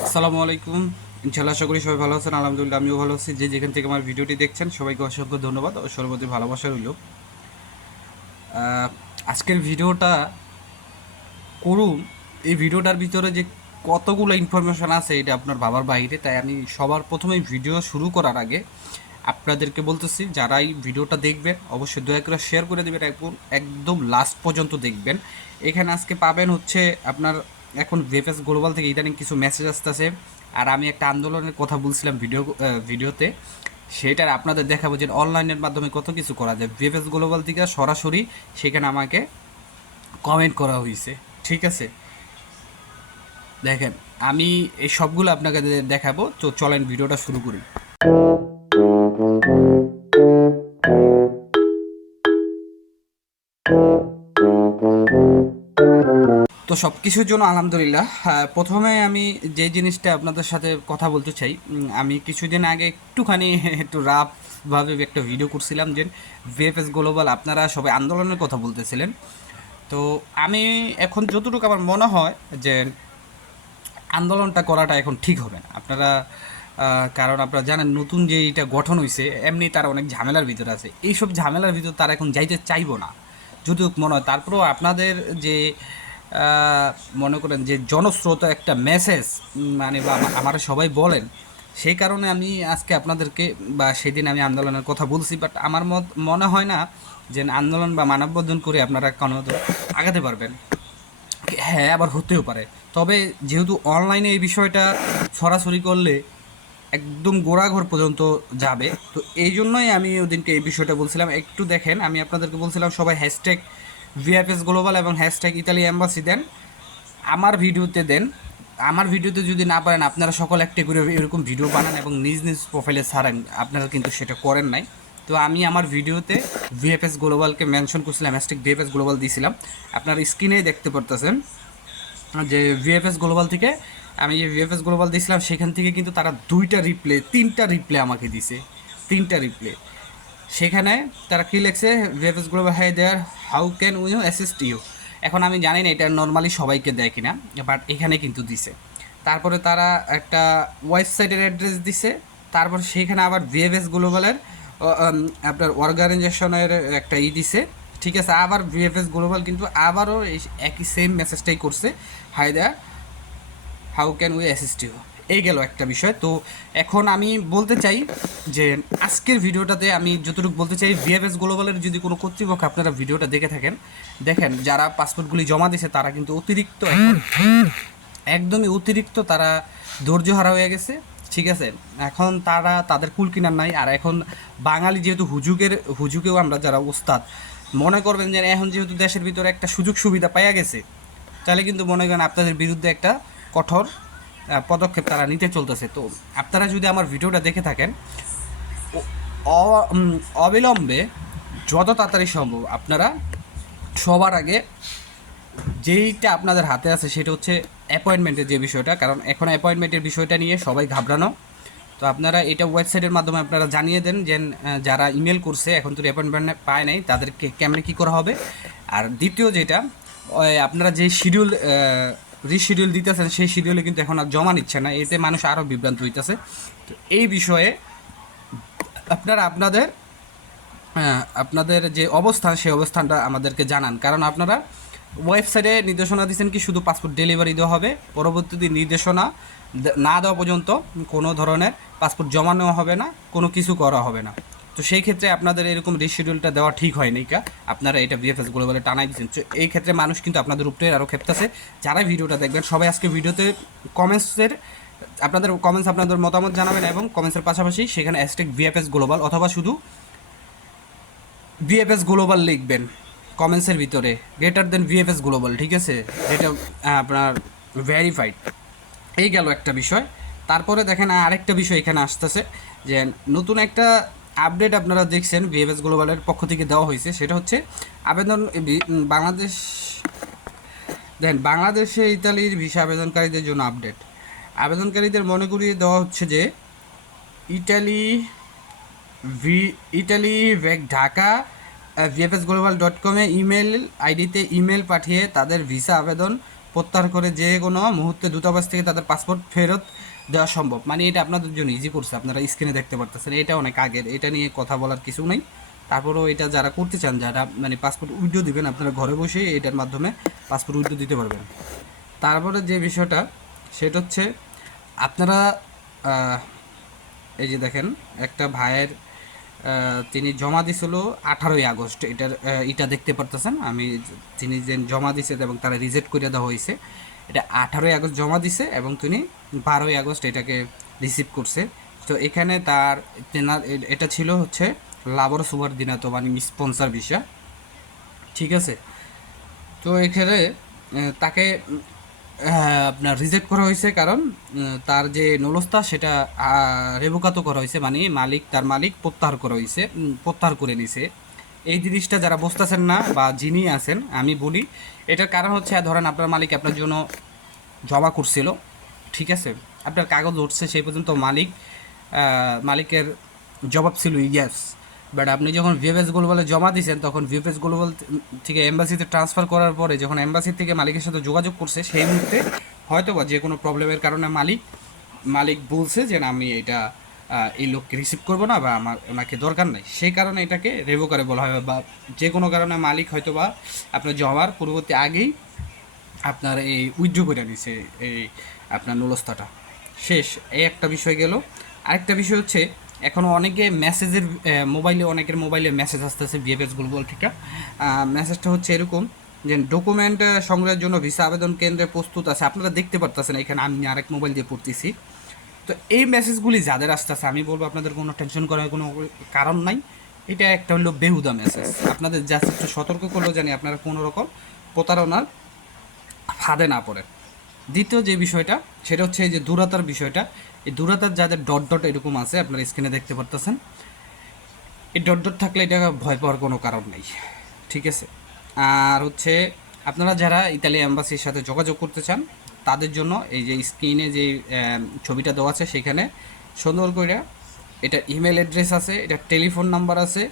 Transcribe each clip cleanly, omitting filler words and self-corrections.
আসসালামু আলাইকুম। ইনশাআল্লাহ আশা করি সবাই ভালো আছেন। আলহামদুলিল্লাহ আমিও ভালো আছি। যে যেখান থেকে আমার ভিডিওটি দেখছেন সবাইকে অসংখ্য ধন্যবাদ ও সর্বপ্রতি ভালোবাসা রইল। আজকের ভিডিওটা করুন, এই ভিডিওটার ভিতরে যে কতগুলো ইনফরমেশন আছে এটা আপনার ভাবার বাইরে। তাই আমি সবার প্রথমে ভিডিও শুরু করার আগে আপনাদেরকে বলতেছি, যারা এই ভিডিওটা দেখবেন অবশ্যই দয়া করে শেয়ার করে দেবেন, একদম লাস্ট পর্যন্ত দেখবেন। এখানে আজকে পাবেন হচ্ছে আপনার এখন ভিএফএস গ্লোবাল থেকে ইদানিং কিছু মেসেজ আসতেছে। আর আমি একটা আন্দোলনের কথা বলছিলাম ভিডিওতে, সেটার আপনাদের দেখাবো যে অনলাইনের মাধ্যমে কত কিছু করা যায়। ভিএফএস গ্লোবাল থেকে সরাসরি সেখানে আমাকে কমেন্ট করা হয়েছে, ঠিক আছে? দেখেন, আমি এই সবগুলো আপনাকে দেখাবো, তো চলেন ভিডিওটা শুরু করি। তো সব কিছুর জন্য আলহামদুলিল্লাহ। প্রথমে আমি যে জিনিসটা আপনাদের সাথে কথা বলতে চাই, আমি কিছুদিন আগে একটুখানি একটু রাফভাবে একটা ভিডিও করছিলাম যে ভিএফএস গ্লোবাল আপনারা সবাই আন্দোলনের কথা বলতেছিলেন। তো আমি এখন যতটুকু আমার মনে হয় যে আন্দোলনটা করাটা এখন ঠিক হবে না। আপনারা কারণ আপনারা জানেন নতুন যে এটা গঠন হয়েছে এমনি তারা অনেক ঝামেলার ভিতরে আছে। এইসব ঝামেলার ভিতর তারা এখন যাইতে চাইবো না যদিও মনে হয়। তারপরেও আপনাদের যে মনে করেন যে জনস্রোত একটা মেসেজ, মানে বা আমার সবাই বলেন, সেই কারণে আমি আজকে আপনাদেরকে বা সেদিন আমি আন্দোলনের কথা বলছি। বাট আমার মনে হয় না যে আন্দোলন বা মানববন্ধন করে আপনারা কোনো আগাতে পারবেন। হ্যাঁ, আবার হতেও পারে। তবে যেহেতু অনলাইনে এই বিষয়টা সরাসরি করলে একদম গোড়াঘর পর্যন্ত যাবে, তো এই জন্যই আমি ওদিনকে এই বিষয়টা বলছিলাম। একটু দেখেন, আমি আপনাদেরকে বলছিলাম সবাই হ্যাশট্যাগ ভিএফএস গ্লোবাল এবং হ্যাশট্যাগ ইতালি এম্বাসি দেন, আমার ভিডিওতে দেন। আমার ভিডিওতে যদি না পারেন আপনারা সকল একটা করে এরকম ভিডিও বানান এবং নিজ নিজ প্রোফাইলে ছাড়েন, আপনারা কিন্তু সেটা করেন নাই। তো আমি আমার ভিডিওতে ভিএফএস গ্লোবালকে মেনশন করছিলাম, হ্যাশট্যাগ ভিএফএস গ্লোবাল দিয়েছিলাম। আপনার স্ক্রিনেই দেখতে পারতেছেন যে ভিএফএস গ্লোবাল থেকে আমি যে ভিএফএস গ্লোবাল দিয়েছিলাম সেখান থেকে কিন্তু তারা তিনটা রিপ্লে আমাকে দিছে, তিনটা রিপ্লে। সেখানে তারা কী লেখছে, VFS global hi there, how can we assist you. এখন আমি জানি না এটা নর্মালি সবাইকে দেয় কিনা, বাট এখানে কিন্তু দিছে। তারপরে তারা একটা ওয়েবসাইটের অ্যাড্রেস দিছে। তারপর সেখানে আবার ভিএফএস গ্লোবালের আপনার অর্গানাইজেশনের একটা দিছে, ঠিক আছে? আবার ভিএফএস গ্লোবাল কিন্তু আবারও এই একই সেম মেসেজটাই করছে, hi there, how can we assist you. এই গেল একটা বিষয়। তো এখন আমি বলতে চাই যে আজকের ভিডিওটাতে আমি যতটুকু বলতে চাই, ভিএফএস গ্লোবালের যদি কোনো কর্তৃপক্ষ আপনারা ভিডিওটা দেখে থাকেন, দেখেন যারা পাসপোর্টগুলি জমা দিয়েছে তারা কিন্তু অতিরিক্ত, একদমই অতিরিক্ত তারা ধৈর্যহারা হয়ে গেছে, ঠিক আছে? এখন তারা তাদের কুল কিনার নাই। আর এখন বাঙালি যেহেতু হুজুকেও আমরা যারা ওস্তাদ মনে করবেন যে এখন যেহেতু দেশের ভিতরে একটা সুযোগ সুবিধা পাইয়া গেছে, তাহলে কিন্তু মনে করেন আপনাদের বিরুদ্ধে একটা কঠোর পদক্ষেপ তারা নিতে চলতেছে। তো আপনারা যদি আমার ভিডিওটা দেখে থাকেন, অবিলম্বে যত তাড়াতাড়ি সম্ভব আপনারা সবার আগে যেইটা আপনাদের হাতে আছে সেটা হচ্ছে অ্যাপয়েন্টমেন্টের যে বিষয়টা, কারণ এখন অ্যাপয়েন্টমেন্টের বিষয়টা নিয়ে সবাই ঘাবড়ানো। তো আপনারা এটা ওয়েবসাইটের মাধ্যমে আপনারা জানিয়ে দেন যে যারা ইমেল করছে এখন তো অ্যাপয়েন্টমেন্ট পায় নাই তাদেরকে কেমনে কী করা হবে। আর দ্বিতীয় যেটা, আপনারা যে শিডিউল রিশিডিউল দিতেছেন সেই শিডিউলে কিন্তু এখন আর জমা নিচ্ছে না, এতে মানুষ আরও বিভ্রান্ত হইতেছে। তো এই বিষয়ে আপনারা আপনাদের যে অবস্থান সেই অবস্থানটা আমাদেরকে জানান। কারণ আপনারা ওয়েবসাইটে নির্দেশনা দিচ্ছেন কি শুধু পাসপোর্ট ডেলিভারি দেওয়া হবে, পরবর্তীতে নির্দেশনা না দেওয়া পর্যন্ত কোনো ধরনের পাসপোর্ট জমা নেওয়া হবে না, কোনো কিছু করা হবে না। তো সেই ক্ষেত্রে আপনাদের এরকম রিশিডিউলটা দেওয়া ঠিক হয়নি, আপনারা এটা ভিএফএস গ্লোবালে টানাই দিচ্ছেন। তো এই ক্ষেত্রে মানুষ কিন্তু আপনাদের উপরে আরও ক্ষেপতেছে। যারা ভিডিওটা দেখবেন সবাই আজকে ভিডিওতে আপনাদের কমেন্টস, আপনাদের মতামত জানাবেন এবং কমেন্টসের পাশাপাশি সেখানে হ্যাশট্যাগ ভিএফএস গ্লোবাল অথবা শুধু ভিএফএস গ্লোবাল লিখবেন কমেন্টসের ভিতরে, গ্রেটার দেন ভিএফএস গ্লোবাল, ঠিক আছে? যেটা আপনার ভেরিফাইড। এই গেল একটা বিষয়। তারপরে দেখেন আরেকটা বিষয় এখানে আসতেছে যে নতুন একটা আপডেট আপনারা দেখছেন ভিএফএস গ্লোবালের পক্ষ থেকে দেওয়া হয়েছে, সেটা হচ্ছে আবেদন বাংলাদেশ, দেখেন বাংলাদেশে ইতালির ভিসা আবেদনকারীদের জন্য আপডেট। আবেদনকারীদের মনে করিয়ে দেওয়া হচ্ছে যে Italy Italy back Dhaka VFS global .com email আইডিতে ইমেল পাঠিয়ে তাদের ভিসা আবেদন প্রত্যাহার করে যে কোনো মুহূর্তে দূতাবাস থেকে তাদের পাসপোর্ট ফেরত দেওয়া সম্ভব। মানে এটা আপনাদের জন্য ইজি করছে, আপনারা স্ক্রিনে দেখতে পারতেছেন। এটা অনেক আগের, এটা নিয়ে কথা বলার কিছু নেই। তারপরেও এটা যারা করতে চান, যারা মানে পাসপোর্ট উইথড্র দিবেন, আপনারা ঘরে বসে এটার মাধ্যমে পাসপোর্ট উইথড্র দিতে পারবেন। তারপরে যে বিষয়টা সেটা হচ্ছে আপনারা এই যে দেখেন একটা ভাইয়ের তিনি জমা দিছিল 18ই আগস্ট, এটা দেখতে পারতেছেন আমি, তিনি যে জমা দিছে এবং তারা রিজেক্ট করে দেওয়া হয়েছে। এটা 18ই আগস্ট জমা দিছে এবং তিনি 12ই আগস্ট এটাকে রিসিভ করছে। তো এখানে তার এটা ছিল হচ্ছে লাবর সুবার দিনাতো মানে স্পন্সর ভিসা, ঠিক আছে। তো এখানে তাকে আপনার রিজেক্ট করা হয়েছে কারণ তার যে নলস্তা সেটা রেভোকাতো করা হয়েছে, মানে তার মালিক প্রত্যাহার করা হয়েছে, প্রত্যাহার করে নিছে। এই জিনিসটা যারা বুঝতেছেন না বা যিনি আছেন, আমি বলি এটার কারণ হচ্ছে ধরেন আপনার মালিক আপনার জন্য জমা করছিল, ঠিক আছে, আপনার কাগজ উঠছে সেই পর্যন্ত মালিকের জবাব ছিল ইয়াস। বাট আপনি যখন ভিএফএস গ্লোবালে জমা দিয়েছেন তখন ভিএফএস গ্লোবাল থেকে এম্বাসিতে ট্রান্সফার করার পরে যখন এম্বাসি থেকে মালিকের সাথে যোগাযোগ করছে, সেই মুহূর্তে হয়তো বা যে কোনো প্রবলেমের কারণে মালিক বলছে যে না, আমি এটা এই লোককে রিসিভ করবো না বা ওনাকে দরকার নেই, সেই কারণে এটাকে রেভোকারে বলা হয়। বা যে কোনো কারণে মালিক হয়তো বা আপনার জমার পূর্ববর্তী আগেই আপনার এই উইথড্র করে নিছে এই আপনার নুলস্তাটা শেষ। এই একটা বিষয় গেল। আরেকটা বিষয় হচ্ছে এখন অনেকে মেসেজের অনেকের মোবাইলে মেসেজ আসতেছে ভিএফএস গ্লোবাল থেকে। মেসেজটা হচ্ছে এরকম যে ডকুমেন্ট সংগ্রহের জন্য ভিসা আবেদন কেন্দ্রে প্রস্তুত আছে, আপনারা দেখতে পারতেছেন এখানে, আমি আরেক মোবাইল দিয়ে পড়তেছি। তো এই মেসেজগুলি যাদের আসতেছে আমি বলবো আপনাদের কোনো টেনশন করার কোনো কারণ নাই। এটা একটা হলো বেহুদা মেসেজ, আপনাদের জাস্ট একটু সতর্ক করলো জানি আপনারা কোনো রকম প্রতারণার ফাঁদে না পড়ে। দ্বিতীয় যে বিষয়টা সেটা হচ্ছে এই যে দূরতার বিষয়টা, এই দূরতার যাদের ডট ডট এরকম আছে আপনারা স্ক্রিনে দেখতে পারতেছেন, এই ডট ডট থাকলে এটা ভয় পাওয়ার কোনো কারণ নেই, ঠিক আছে। আর হচ্ছে আপনারা যারা ইতালি এম্বাসির সাথে যোগাযোগ করতে চান তাদের জন্য এই যে স্ক্রিনে যে ছবিটা দেওয়া আছে সেখানে সুন্দর করে এটা ইমেল অ্যাড্রেস আছে, এটা টেলিফোন নাম্বার আছে,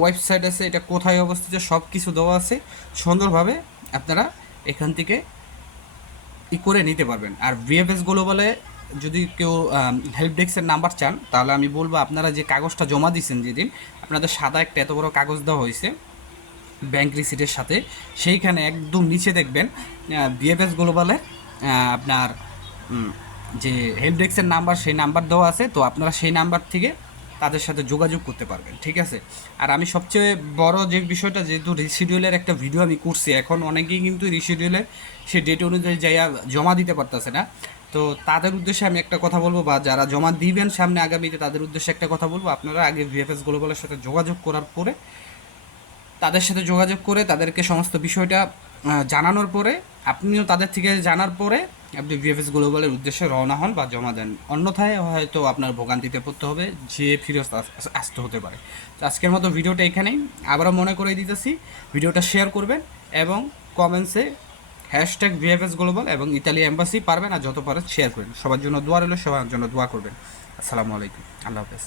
ওয়েবসাইট আছে, এটা কোথায় অবস্থিত সব কিছু দেওয়া আছে। সুন্দরভাবে আপনারা এখান থেকে করে নিতে পারবেন। আর ভিএফএস গ্লোবালে যদি কেউ হেল্প ডেস্কের নাম্বার চান তাহলে আমি বলবো আপনারা যে কাগজটা জমা দিয়েছেন যেদিন, আপনাদের সাদা একটা এত বড় কাগজ দেওয়া হয়েছে ব্যাংক রিসিটের সাথে, সেইখানে একদম নিচে দেখবেন ভিএফএস গ্লোবালের আপনার যে হেল্প ডেস্কের নাম্বার, সেই নাম্বার দেওয়া আছে। তো আপনারা সেই নাম্বার থেকে তাদের সাথে যোগাযোগ করতে পারবেন, ঠিক আছে। আর আমি সবচেয়ে বড় যে বিষয়টা, যেহেতু রিশিডিউলের একটা ভিডিও আমি করছি, এখন অনেকেই কিন্তু রিশিডিউলের সে ডেট অনুযায়ী যাইয়া জমা দিতে পারতেছে না। তো তাদের উদ্দেশ্যে আমি একটা কথা বলবো, বা যারা জমা দিবেন সামনে আগামীতে তাদের উদ্দেশ্যে একটা কথা বলবো, আপনারা আগে ভিএফএস গ্লোবালের সাথে যোগাযোগ করার পরে, তাদের সাথে যোগাযোগ করে তাদেরকে সমস্ত বিষয়টা জানানোর পরে, আপনিও তাদের থেকে জানার পরে আপনি ভিএফএস গ্লোবালের উদ্দেশ্যে রওনা হন বা জমা দেন। অন্যথায় হয়তো আপনার ভোগান্তিতে পড়তে হবে, যে ফিরত আসতে হতে পারে। তো আজকের মতো ভিডিওটা এখানেই, আবারও মনে করে দিতেছি ভিডিওটা শেয়ার করবেন এবং কমেন্টসে হ্যাশট্যাগ ভিএফএস গ্লোবাল এবং ইতালি এম্বাসি পারবেন আর যত পারেন শেয়ার করবেন। সবার জন্য দোয়া রইল, সবার জন্য দোয়া করবেন। আসসালামু আলাইকুম, আল্লাহ হাফেজ।